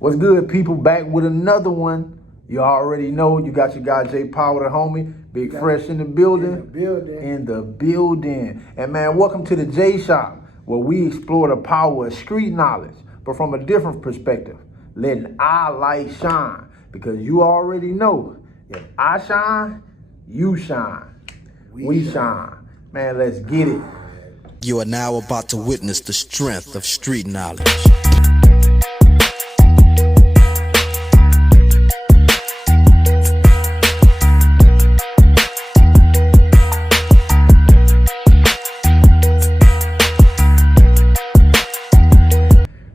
What's good, people? Back with another one. You already know you got your guy J.Power, the homie. Big Fresh in the building. In the building. And man, welcome to the J Shop, where we explore the power of street knowledge, but from a different perspective, letting our light shine. Because you already know, if I shine, you shine. We shine. Man, let's get it. You are now about to witness the strength of street knowledge.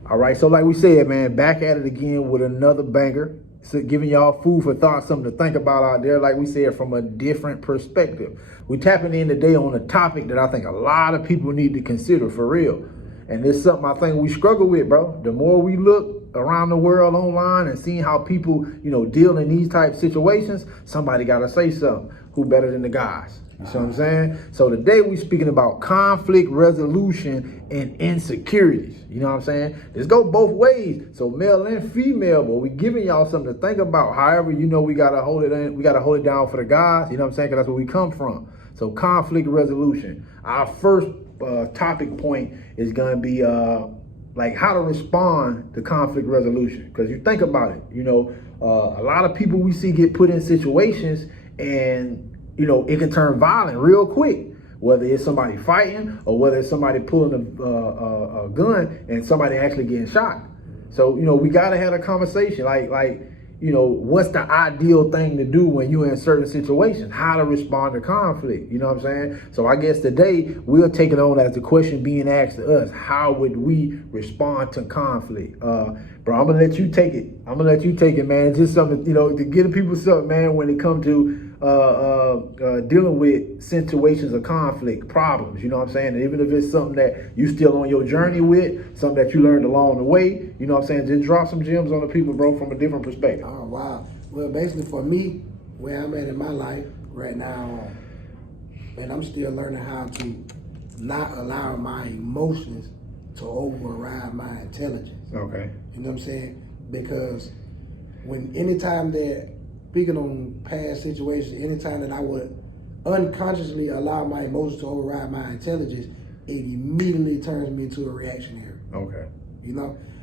All right, so like we said, man, back at it again with another banger. So giving y'all food for thought, something to think about out there, like we said, from a different perspective. We tapping in today on a topic that I think a lot of people need to consider for real. And it's something I think we struggle with, bro. The more we look around the world online and seeing how people, deal in these type situations, somebody got to say something. Who better than the guys? You see what I'm saying? So today we speaking about conflict resolution and insecurities. You know what I'm saying? This go both ways. So male and female, but we giving y'all something to think about. However, we gotta hold it in. We gotta hold it down for the guys. You know what I'm saying? Because that's where we come from. So conflict resolution. Our first topic point is gonna be like how to respond to conflict resolution. Because you think about it, a lot of people we see get put in situations and it can turn violent real quick, whether it's somebody fighting or whether it's somebody pulling a gun and somebody actually getting shot. So, we got to have a conversation like, what's the ideal thing to do when you're in certain situations, how to respond to conflict, you know what I'm saying? So I guess today we'll take it on as the question being asked to us, how would we respond to conflict? Bro, I'm going to let you take it. Man. It's just something, to give people something, man, when it comes to dealing with situations of conflict, problems, you know what I'm saying? And even if it's something that you still on your journey with, something that you learned along the way, you know what I'm saying? Just drop some gems on the people, bro, from a different perspective. Oh, wow. Well, basically for me, where I'm at in my life right now, man, I'm still learning how to not allow my emotions to override my intelligence. Okay. You know what I'm saying? Because anytime that, speaking on past situations, anytime that I would unconsciously allow my emotions to override my intelligence, it immediately turns me into a reactionary. Okay.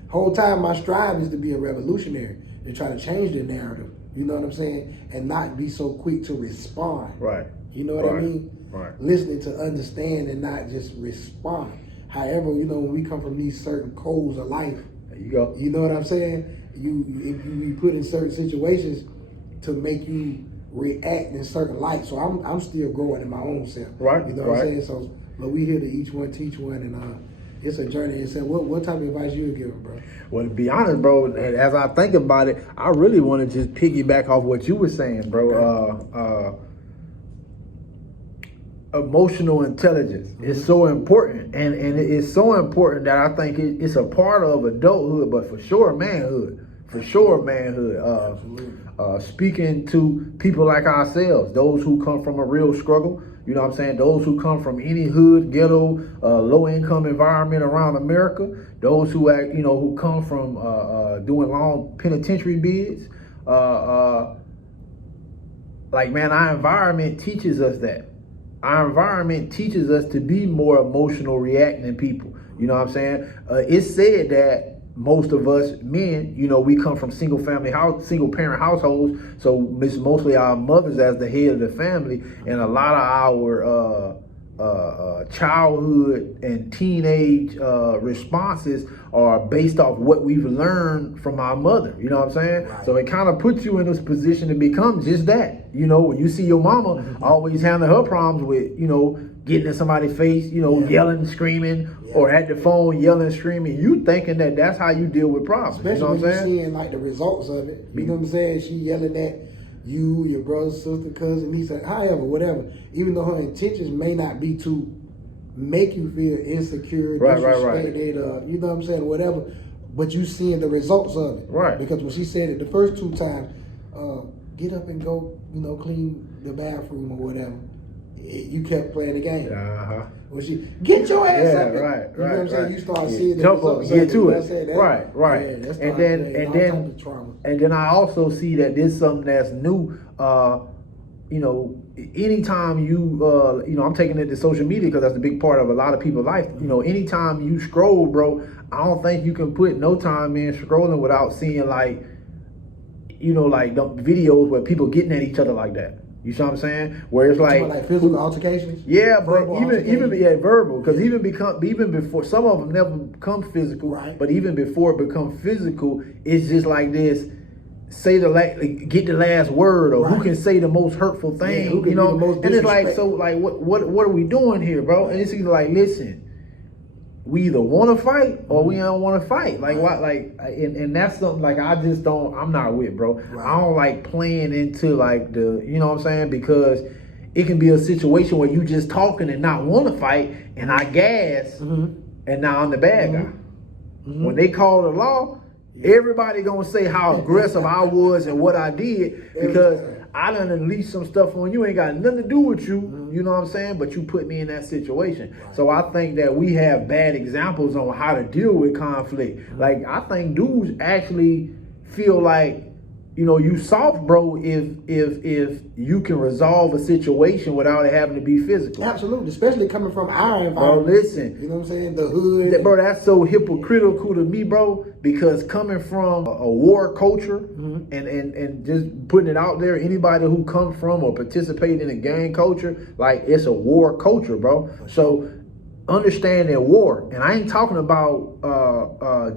Whole time my strive is to be a revolutionary, to try to change the narrative, you know what I'm saying? And not be so quick to respond. Right. You know what I mean? Right. Listening to understand and not just respond. However, when we come from these certain codes of life, there you go. You know what I'm saying? If you be put in certain situations to make you react in certain light. So I'm still growing in my own self. Right. You know what I'm saying? So but we here to each one teach one, and it's a journey. And so what type of advice you would give, bro? Well, to be honest, bro, as I think about it, I really want to just piggyback off what you were saying, bro. Okay. Emotional intelligence is so important, and it is so important that I think it's a part of adulthood, but for sure manhood. Speaking to people like ourselves, those who come from a real struggle, you know what I'm saying? Those who come from any hood, ghetto, low income environment around America, those who who come from doing long penitentiary bids. Our environment teaches us that. Our environment teaches us to be more emotional reacting people. You know what I'm saying? It's said that most of us men, we come from single parent households. So it's mostly our mothers as the head of the family. And a lot of our childhood and teenage responses are based off what we've learned from our mother. You know what I'm saying? Right. So it kind of puts you in this position to become just that. When you see your mama always handle her problems with, getting in somebody's face, yelling, screaming, or at the phone yelling, screaming, you thinking that that's how you deal with problems. Especially you know what when I'm saying? Seeing like the results of it. You know what I'm saying? She yelling at you, your brother, sister, cousin, niece, however, whatever. Even though her intentions may not be to make you feel insecure, disrespected, you know what I'm saying, whatever, but you seeing the results of it. Right. Because when she said it the first 2 times, get up and go, clean the bathroom or whatever. you kept playing the game. Uh-huh. When she get your ass up. Right, You know what I'm saying? right. You start seeing the jump up results. and get You to know it. what I'm saying? That, Right. Yeah, that And then trauma. and then I also see that there's something that's new. You know, anytime you I'm taking it to social media because that's a big part of a lot of people's life. You know, anytime you scroll, bro, I don't think you can put no time in scrolling without seeing like, like the videos where people getting at each other like that. You see what I'm saying? Where it's like physical altercations. Yeah, but even verbal, because Yeah. even before, some of them never become physical. Right. But even before it become physical, it's just like this. Get the last word, or who Right. can say the most hurtful thing, who can be the most and it's like, disrespectful. so like what are we doing here, bro? And it's either like, listen, we either want to fight or we don't want to fight. Like what? Like, and that's something like I just don't. I'm not with, bro. Right. I don't like playing into like the, you know what I'm saying? Because it can be a situation where you just talking and not want to fight, and I gas, and now I'm the bad guy. When they call the law, everybody gonna say how aggressive I was and what I did because I done unleashed some stuff on you. Ain't got nothing to do with you. You know what I'm saying? But you put me in that situation. Right. So I think that we have bad examples on how to deal with conflict. Like I think dudes actually feel like, you soft, bro, if you can resolve a situation without it having to be physical. Absolutely, especially coming from our environment. Bro, listen. You know what I'm saying? The hood. Bro, that's so hypocritical to me, bro, because coming from a war culture and just putting it out there, anybody who comes from or participate in a gang culture, like it's a war culture, bro. So understanding war, and I ain't talking about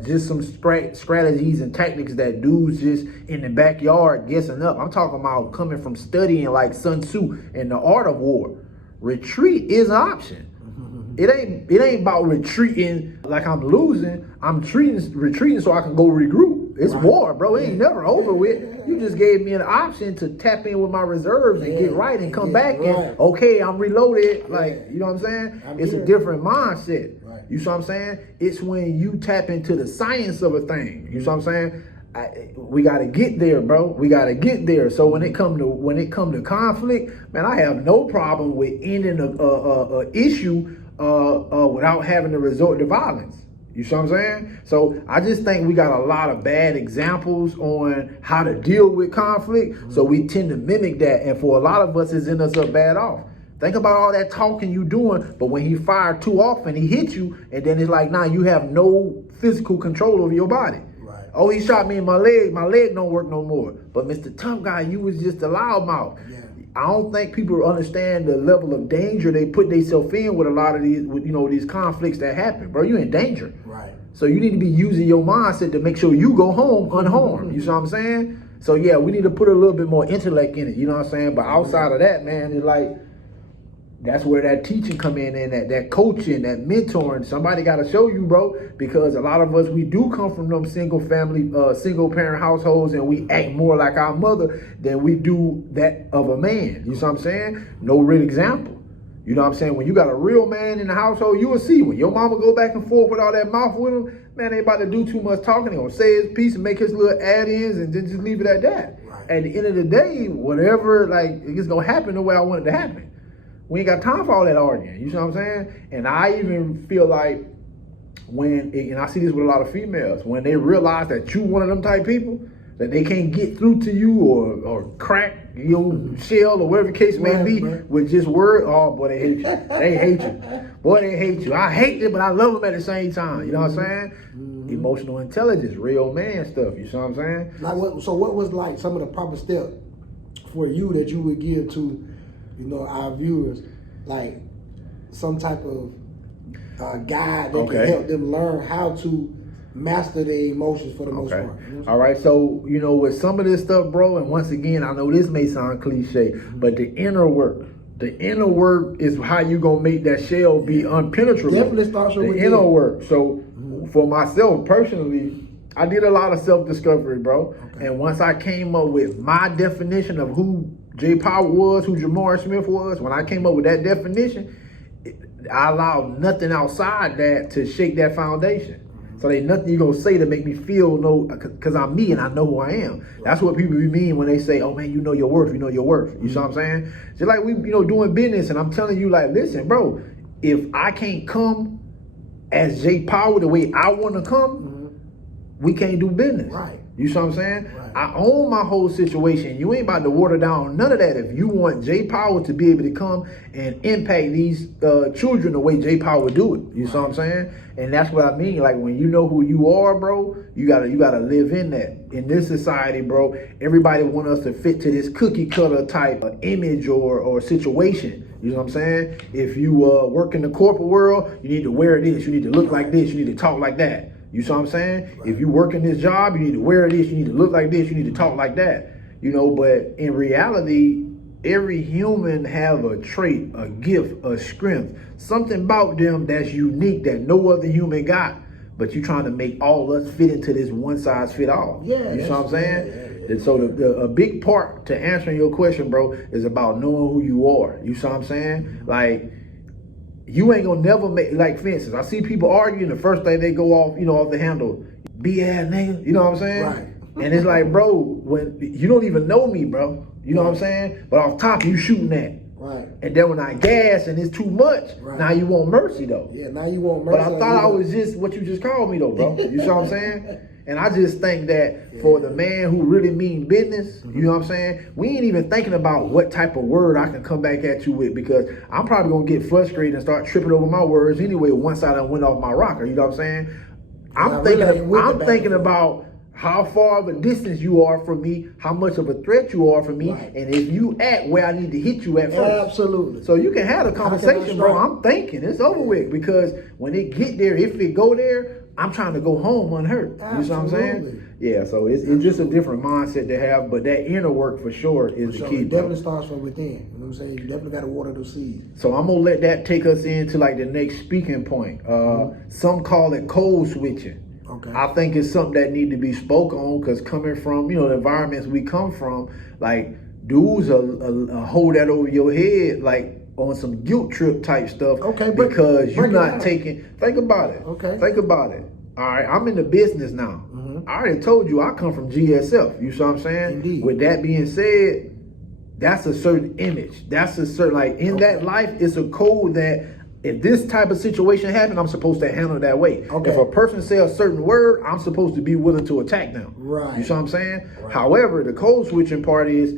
just some strategies and tactics that dudes just in the backyard guessing up. I'm talking about coming from studying like Sun Tzu and the art of war. Retreat is an option. It ain't about retreating like I'm losing. I'm retreating so I can go regroup. It's war, bro. It ain't never over with. You just gave me an option to tap in with my reserves and get right and come back and okay, I'm reloaded. Like, you know what I'm saying? It's a different mindset. Right. You see what I'm saying? It's when you tap into the science of a thing. You see what I'm saying? We got to get there, bro. We got to get there. So when it come to conflict, man, I have no problem with ending a issue without having to resort to violence. You see what I'm saying? So I just think we got a lot of bad examples on how to deal with conflict. So we tend to mimic that. And for a lot of us, it's in us up bad off. Think about all that talking you doing, but when he fired too often, he hit you, and then it's like, nah, you have no physical control over your body. Right. Oh, he shot me in my leg don't work no more. But Mr. Tough Guy, you was just a loudmouth. Yeah. I don't think people understand the level of danger they put themselves in with a lot of these conflicts that happen. Bro, you in danger. Right. So you need to be using your mindset to make sure you go home unharmed. You see what I'm saying? So yeah, we need to put a little bit more intellect in it. You know what I'm saying? But outside of that, man, it's like, that's where that teaching come in, and that coaching, that mentoring. Somebody got to show you, bro, because a lot of us, we do come from them single parent households, and we act more like our mother than we do that of a man. You see what I'm saying? No real example. You know what I'm saying? When you got a real man in the household, you will see when your mama go back and forth with all that mouth with him, man, they about to do too much talking. They gonna say his piece and make his little add-ins and then just leave it at that. Right. At the end of the day, whatever, like, it's gonna happen the way I want it to happen. We ain't got time for all that arguing. You know what I'm saying? And I even feel like and I see this with a lot of females, when they realize that you one of them type people, that they can't get through to you or crack your shell or whatever the case may be with just word, oh boy, they hate you. They hate you. Boy, they hate you. I hate it, but I love them at the same time. You know what I'm saying? Emotional intelligence, real man stuff. You see what I'm saying? Like what was like some of the proper steps for you that you would give to, our viewers, like some type of guide that can help them learn how to master their emotions for the most part. All right, so with some of this stuff, bro, and once again, I know this may sound cliche, but the inner work is how you gonna make that shell be unpenetrable. Definitely starts with the inner work. So for myself personally, I did a lot of self-discovery, bro. And once I came up with my definition of who J. Power was, who Jamar Smith was, when I came up with that definition, I allowed nothing outside that to shake that foundation. So they nothing you gonna say to make me feel cause I'm me and I know who I am. That's what people mean when they say, oh man, you know your worth, you know your worth. You see what I'm saying? Just like we, doing business, and I'm telling you, like, listen, bro, if I can't come as J Power the way I wanna come, we can't do business. Right. You see what I'm saying? Right. I own my whole situation. You ain't about to water down none of that. If you want J Power to be able to come and impact these children the way J Power do it. You see what I'm saying? And that's what I mean. Like, when you know who you are, bro, you gotta live in that. In this society, bro, everybody want us to fit to this cookie cutter type of image or situation. You know what I'm saying? If you work in the corporate world, you need to wear this, you need to look like this, you need to talk like that. You see what I'm saying? Right. If you work in this job, you need to wear this, you need to look like this, you need to talk like that. But in reality, every human have a trait, a gift, a strength, something about them that's unique that no other human got. But you trying to make all of us fit into this one size fit all. Yeah. You see what I'm saying? Yeah. And so a big part to answering your question, bro, is about knowing who you are. You see what I'm saying? Like, you ain't gonna never make, like, for instance, I see people arguing, the first thing they go off, off the handle, BS nigga, you know what I'm saying? Right. And it's like, bro, when you don't even know me, bro, you know what I'm saying? But off top, you shooting that. Right. And then when I gas and it's too much, now you want mercy though. Yeah, now you want mercy. But I thought I was just what you just called me though, bro. You see what I'm saying? And I just think that for the man who really mean business, you know what I'm saying? We ain't even thinking about what type of word I can come back at you with, because I'm probably gonna get frustrated and start tripping over my words anyway once I done went off my rocker. You know what I'm saying? I'm thinking about how far of a distance you are from me, how much of a threat you are from me, and if you at where I need to hit you at first. Absolutely. So you can have a conversation, bro. I'm thinking it's over with, because when it get there, if it go there, I'm trying to go home unhurt. Absolutely. You see what I'm saying? Yeah, so it's just a different mindset to have, but that inner work for sure is the key. It definitely starts from within. You know what I'm saying? You definitely got to water those seeds. So I'm gonna let that take us into like the next speaking point. Some call it code switching. Okay. I think it's something that need to be spoke on, because coming from, the environments we come from, like, dudes hold that over your head, like on some guilt trip type stuff. Okay, because you're not taking. Think about it. Okay. Think about it. All right, I'm in the business now. I already told you I come from GSF. You see what I'm saying? Indeed. With that being said, that's a certain image. That's a certain, like, in that life, it's a code that if this type of situation happens, I'm supposed to handle it that way. Okay. If a person say a certain word, I'm supposed to be willing to attack them. Right. You see what I'm saying? Right. However, the code switching part is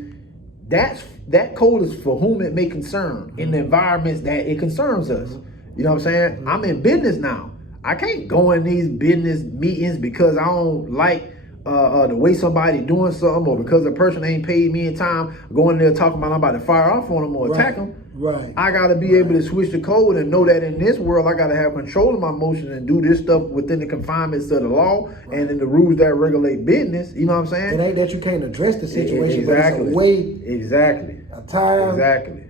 that code is for whom it may concern in the environments that it concerns us. You know what I'm saying? I'm in business now. I can't go in these business meetings because I don't like the way somebody doing something, or because a person ain't paid me in time, going there talking about I'm about to fire off on them or attack them. Right. I got to be able to switch the code and know that in this world, I got to have control of my emotions and do this stuff within the confinements of the law and in the rules that regulate business. You know what I'm saying? It ain't that you can't address the situation, Exactly. but it's a way, Exactly. a time. Exactly.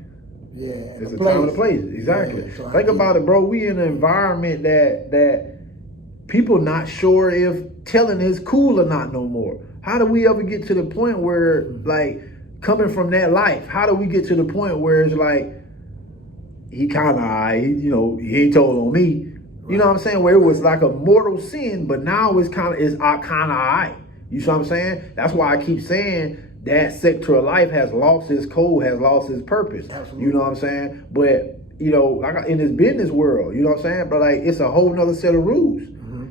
Yeah, It's a time and a place. Exactly. Yeah, so Think about it, bro. We in an environment that people not sure if telling is cool or not no more. How do we ever get to the point where, like, coming from that life, how do we get to the point where it's like, he kind of, he ain't told on me. You know what I'm saying? Where it was like a mortal sin, but now it's kind of alright. You see what I'm saying? That's why I keep saying that sector of life has lost its code, has lost its purpose. Absolutely. You know what I'm saying? But, I got in this business world, you know what I'm saying? But, like, it's a whole nother set of rules.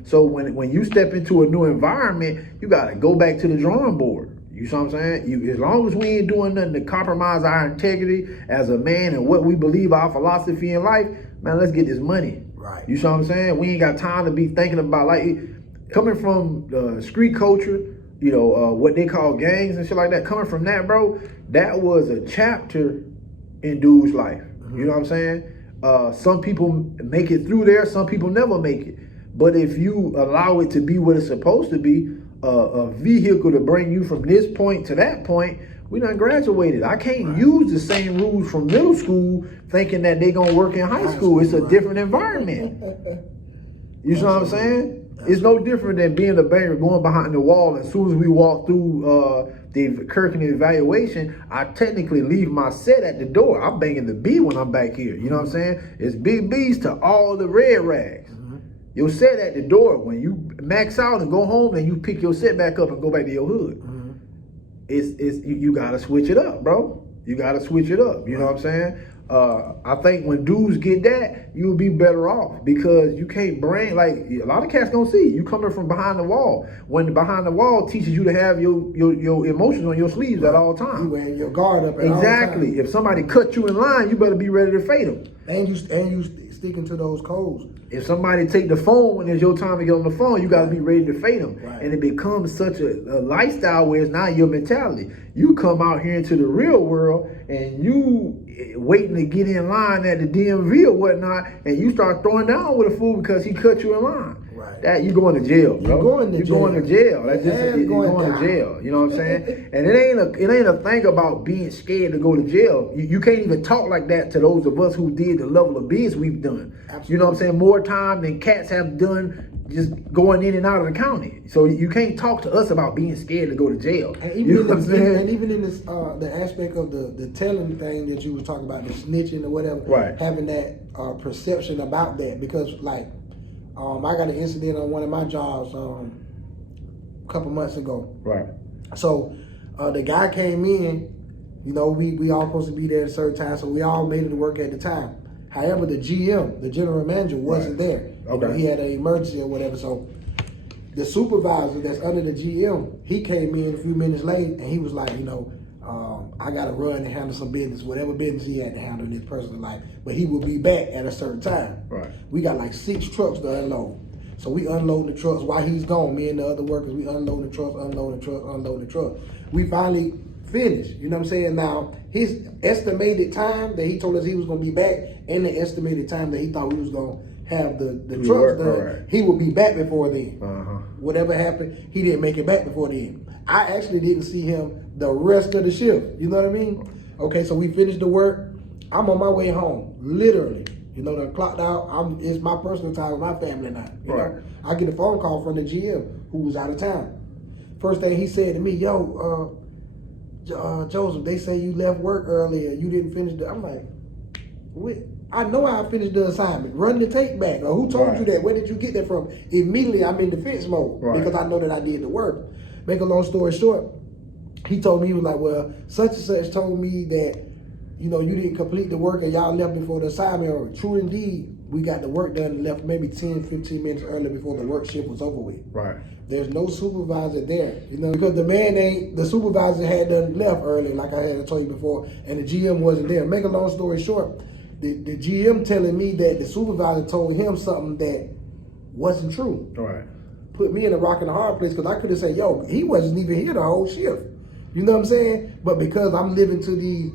So when you step into a new environment, you got to go back to the drawing board. You see what I'm saying? As long as we ain't doing nothing to compromise our integrity as a man and what we believe our philosophy in life, man, let's get this money. Right. You see what I'm saying? We ain't got time to be thinking about, like, coming from street culture, what they call gangs and shit like that. Coming from that, bro, that was a chapter in dude's life. You know what I'm saying? Some people make it through there. Some people never make it. But if you allow it to be what it's supposed to be, a vehicle to bring you from this point to that point, we done graduated. I can't use the same rules from middle school thinking that they gonna work in high school. It's a different environment. You see what I'm saying? It's no different than being a banker going behind the wall. As soon as we walk through the curriculum evaluation, I technically leave my set at the door. I'm banging the B when I'm back here. You know what I'm saying? It's big B's to all the red rags. Your set at the door. When you max out and go home, then you pick your set back up and go back to your hood. You gotta switch it up, bro. You gotta switch it up. You know what I'm saying? I think when dudes get that, you'll be better off because you can't bring, like, a lot of cats don't see you coming from behind the wall. When the behind the wall teaches you to have your emotions on your sleeves at all times. You wearing your guard up at all Exactly. times. If somebody cut you in line, you better be ready to fade them. And you sticking to those codes. If somebody take the phone when it's your time to get on the phone, you got to be ready to fade them. Right. And it becomes such a lifestyle where it's not your mentality. You come out here into the real world and you waiting to get in line at the DMV or whatnot, and you start throwing down with a fool because he cut you in line. Right. That you going to jail, bro. You're going to jail. That's just you're going to jail. You know what I'm saying? And it ain't a thing about being scared to go to jail. You can't even talk like that to those of us who did the level of biz we've done. Absolutely. You know what I'm saying? More time than cats have done just going in and out of the county. So you can't talk to us about being scared to go to jail. And even in this the aspect of the telling thing that you were talking about, the snitching or whatever, right? Having that perception about that, because like I got an incident on one of my jobs a couple months ago. Right. So the guy came in, you know, we all supposed to be there at a certain time, so we all made it to work at the time. However, the GM, the general manager, wasn't there. Okay. You know, he had an emergency or whatever. So the supervisor that's under the GM, he came in a few minutes late, and he was like, you know, I got to run and handle some business, whatever business he had to handle in his personal life. But he will be back at a certain time. Right. We got like 6 trucks to unload. So we unloading the trucks while he's gone. Me and the other workers, we unloading the trucks. We finally finished. You know what I'm saying? Now, his estimated time that he told us he was going to be back and the estimated time that he thought we was going to have the trucks done, right, he would be back before then. Whatever happened, he didn't make it back before then. I actually didn't see him the rest of the shift. You know what I mean? Okay, so we finished the work. I'm on my way home, literally. You know, done clocked out. It's my personal time with my family now. You know? I get a phone call from the GM who was out of town. First thing he said to me, yo, Joseph, they say you left work earlier. You didn't finish I'm like, what? I know I finished the assignment. Run the tape back. Or who told you that? Where did you get that from? Immediately, I'm in defense mode because I know that I did the work. Make a long story short, he told me, he was like, well, such and such told me that, you know, you didn't complete the work and y'all left before the assignment. Or true indeed, we got the work done and left maybe 10, 15 minutes early before the work shift was over with. Right. There's no supervisor there, you know, because the supervisor had done left early, like I had told you before, and the GM wasn't there. Make a long story short, the GM telling me that the supervisor told him something that wasn't true. Right. Put me in a rock and a hard place, because I could have said, yo, he wasn't even here the whole shift. You know what I'm saying? But because I'm living to the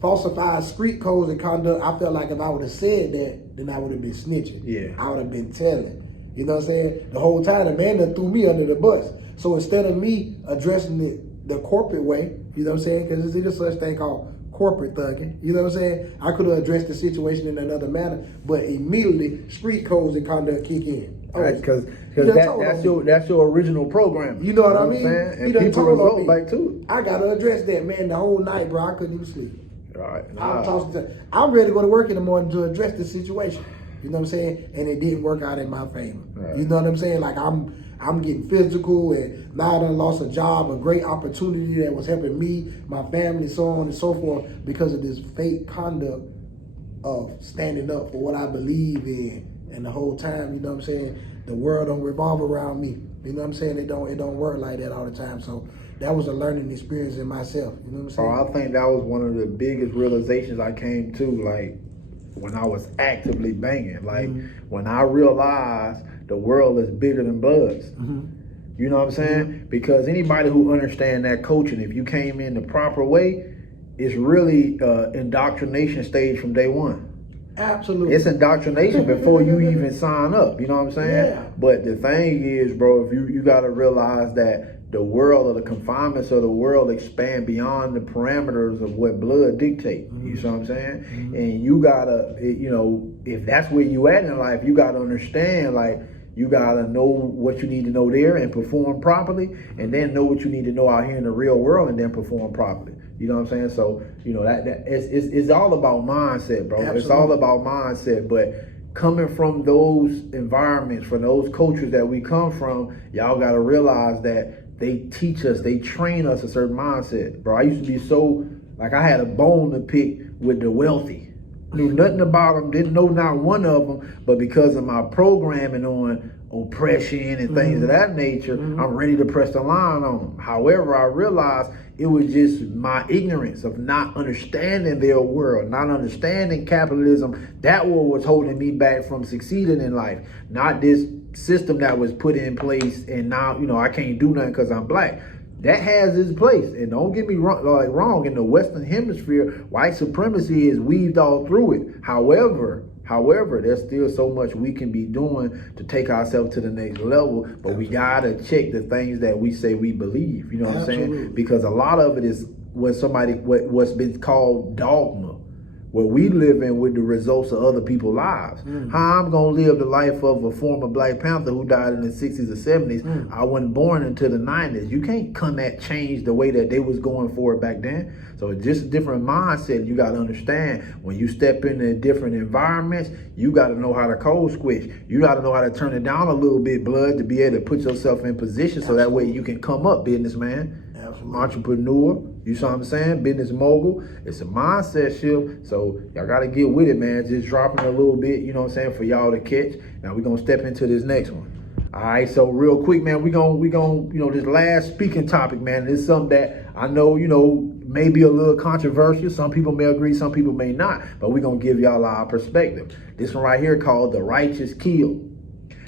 falsified street codes and conduct, I felt like if I would have said that, then I would have been snitching. Yeah. I would have been telling. You know what I'm saying? The whole time, the man done threw me under the bus. So instead of me addressing it the corporate way, you know what I'm saying? Because there's a such thing called corporate thugging. You know what I'm saying? I could have addressed the situation in another manner, but immediately street codes and conduct kick in. Right, because that's your original program. You know what I mean? And people result back to it. I gotta address that, man. The whole night, bro, I couldn't even sleep. Right. I'm ready to go to work in the morning to address the situation. You know what I'm saying? And it didn't work out in my favor. Right. You know what I'm saying? Like I'm getting physical, and now I done lost a job, a great opportunity that was helping me, my family, so on and so forth, because of this fake conduct of standing up for what I believe in. And the whole time, you know what I'm saying, the world don't revolve around me. You know what I'm saying? It don't work like that all the time. So that was a learning experience in myself. You know what I'm saying? I think that was one of the biggest realizations I came to, like, when I was actively banging. Like, when I realized the world is bigger than Buzz. You know what I'm saying? Because anybody who understands that coaching, if you came in the proper way, it's really indoctrination stage from day one. Absolutely. It's indoctrination before you even sign up. You know what I'm saying? Yeah. But the thing is, bro, if you got to realize that the world, or the confinements of the world, expand beyond the parameters of what blood dictates. You see what I'm saying? And you gotta, you know, if that's where you at in life, you gotta understand, like, you gotta know what you need to know there and perform properly, and then know what you need to know out here in the real world and then perform properly. You know what I'm saying? So, you know, that it's all about mindset, bro. Absolutely. It's all about mindset. But coming from those environments, from those cultures that we come from, y'all got to realize that they teach us, they train us a certain mindset. Bro, I used to be so, like, I had a bone to pick with the wealthy. Knew nothing about them, didn't know not one of them, but because of my programming on oppression and things of that nature, I'm ready to press the line on them. However, I realized it was just my ignorance of not understanding their world, not understanding capitalism. That was holding me back from succeeding in life. Not this system that was put in place, and now, you know, I can't do nothing because I'm black. That has its place, and don't get me wrong. In the Western Hemisphere, white supremacy is weaved all through it. However, there's still so much we can be doing to take ourselves to the next level. But we gotta check the things that we say we believe. You know what I'm saying? Because a lot of it is what's been called dogma. Where we live in with the results of other people's lives. How I'm gonna live the life of a former Black Panther who died in the 60s or 70s. I wasn't born into the 90s. You can't come at change the way that they was going for it back then. So it's just a different mindset. You gotta understand when you step into different environments, you gotta know how to code switch. You gotta know how to turn it down a little bit, blood, to be able to put yourself in position so that way you can come up, businessman. Entrepreneur, you see what I'm saying? Business mogul. It's a mindset shift. So y'all gotta get with it, man. Just dropping a little bit, you know what I'm saying, for y'all to catch. Now we're gonna step into this next one. All right, so real quick, man, we gonna, you know, this last speaking topic, man, this is something that I know, you know, may be a little controversial. Some people may agree, some people may not, but we're gonna give y'all our perspective. This one right here called The Righteous Kill.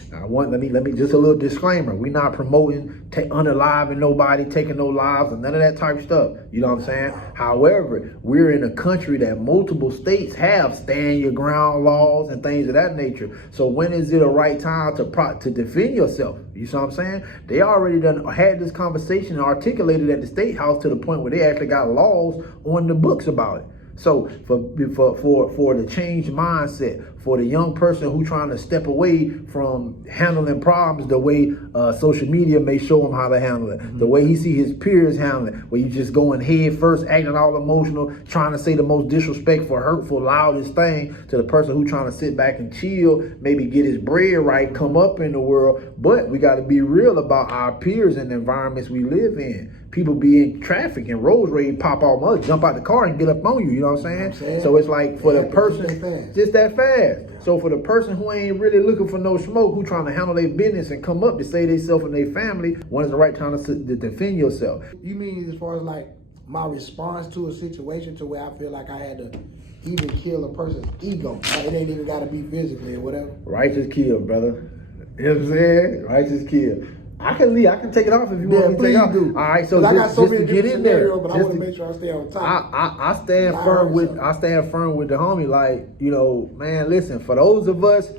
Now, let me just a little disclaimer. We're not promoting unaliving nobody, taking no lives, and none of that type of stuff. You know what I'm saying? However, we're in a country that multiple states have stand your ground laws and things of that nature. So when is it a right time to defend yourself? You see what I'm saying? They already had this conversation and articulated at the state house to the point where they actually got laws on the books about it. So for the changed mindset, for the young person who trying to step away from handling problems the way social media may show him how to handle it, the way he see his peers handle it, where you just going head first, acting all emotional, trying to say the most disrespectful, hurtful, loudest thing to the person who trying to sit back and chill, maybe get his bread right, come up in the world. But we got to be real about our peers and the environments we live in. People be in traffic and road rage, pop off, jump out the car and get up on you. You know what I'm saying? So it's like for the person, just that fast. So for the person who ain't really looking for no smoke, who trying to handle their business and come up to save themselves and their family, when is the right time to defend yourself? You mean as far as like my response to a situation to where I feel like I had to even kill a person's ego? Like it ain't even got to be physically or whatever. Righteous kill, brother. You know what I'm saying? Righteous kill. I can leave. I can take it off if you want me to take it off. Do. All right, so I got so many to get in there, but I want to make sure I stay on top. I stand firm with the homie. Like, you know, man, listen, for those of us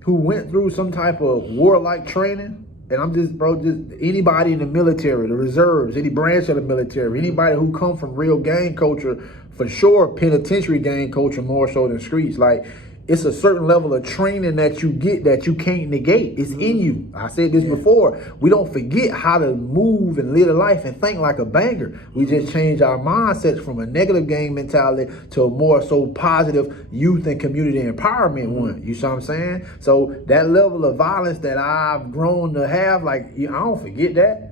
who went through some type of warlike training, and I'm just anybody in the military, the reserves, any branch of the military, anybody who come from real gang culture, for sure, penitentiary gang culture more so than streets, like. It's a certain level of training that you get that you can't negate. It's in you. I said this before. We don't forget how to move and live a life and think like a banger. We just change our mindsets from a negative gang mentality to a more so positive youth and community empowerment one. You see what I'm saying? So that level of violence that I've grown to have, like, I don't forget that.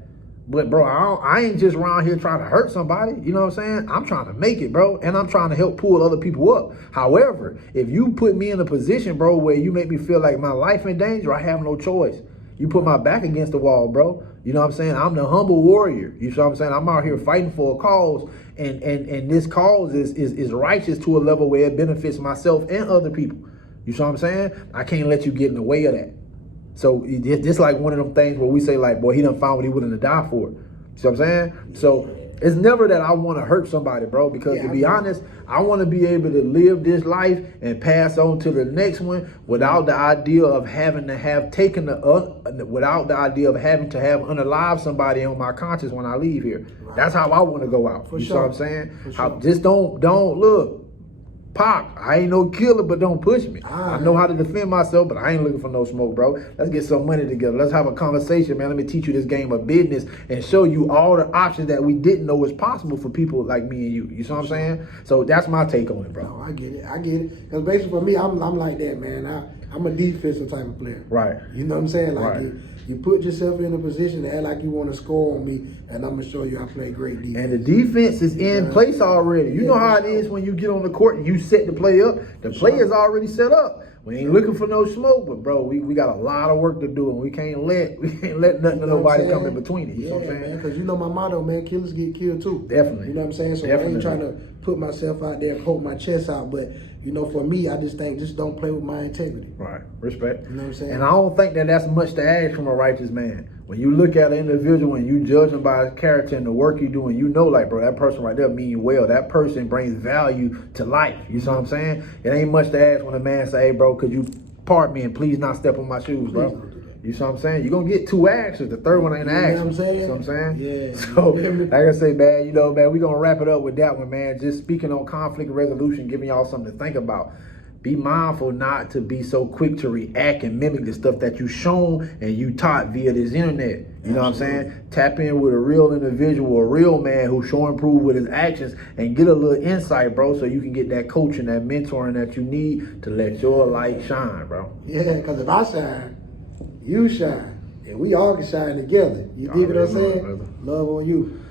But bro, I ain't just around here trying to hurt somebody. You know what I'm saying? I'm trying to make it, bro. And I'm trying to help pull other people up. However, if you put me in a position, bro, where you make me feel like my life in danger, I have no choice. You put my back against the wall, bro. You know what I'm saying? I'm the humble warrior. You know what I'm saying? I'm out here fighting for a cause. And this cause is righteous to a level where it benefits myself and other people. You know what I'm saying? I can't let you get in the way of that. So it's like one of them things where we say like, boy, he done found what he willing to die for. See what I'm saying? So it's never that I want to hurt somebody, bro, because to be honest, I want to be able to live this life and pass on to the next one without the idea of having to have without the idea of having to have unalive somebody on my conscience when I leave here. Right. That's how I want to go out. You see what I'm saying? Just don't look. Pop, I ain't no killer, but don't push me. I know how to defend myself, but I ain't looking for no smoke, bro. Let's get some money together. Let's have a conversation, man. Let me teach you this game of business and show you all the options that we didn't know was possible for people like me and you. You see what I'm saying? So that's my take on it, bro. No, I get it. Because basically for me, I'm like that, man. I'm a defensive type of player. Right. You know what I'm saying? Like Right. you put yourself in a position to act like you want to score on me, and I'm gonna show you I play great defense. And the defense is in place already. You know how it is when you get on the court and you set the play up. The play is already set up. We ain't looking for no smoke, but bro, we got a lot of work to do, and we can't let nothing or nobody come in between it. You know what I'm saying? Because you know my motto, man, killers get killed too. Definitely. You know what I'm saying? So I ain't trying to put myself out there and poke my chest out, but you know, for me, I just think just don't play with my integrity. Right. Respect. You know what I'm saying? And I don't think that that's much to ask from a righteous man. When you look at an individual and you judge him by his character and the work you do, and you know, like, bro, that person right there mean well. That person brings value to life. You know what I'm saying? It ain't much to ask when a man say, hey, bro, could you pardon me and please not step on my shoes, bro? You know what I'm saying? You're going to get 2 actions. The third one ain't an action. You know what I'm saying? You know what I'm saying? Yeah. So, like I say, man, you know, man, we're going to wrap it up with that one, man. Just speaking on conflict resolution, giving y'all something to think about. Be mindful not to be so quick to react and mimic the stuff that you shown and you taught via this internet. You know what I'm saying? Tap in with a real individual, a real man who show and prove with his actions and get a little insight, bro, so you can get that coaching, that mentoring that you need to let your light shine, bro. Yeah, because if I shine, you shine. And we all can shine together. You dig what I'm saying? Brother. Love on you.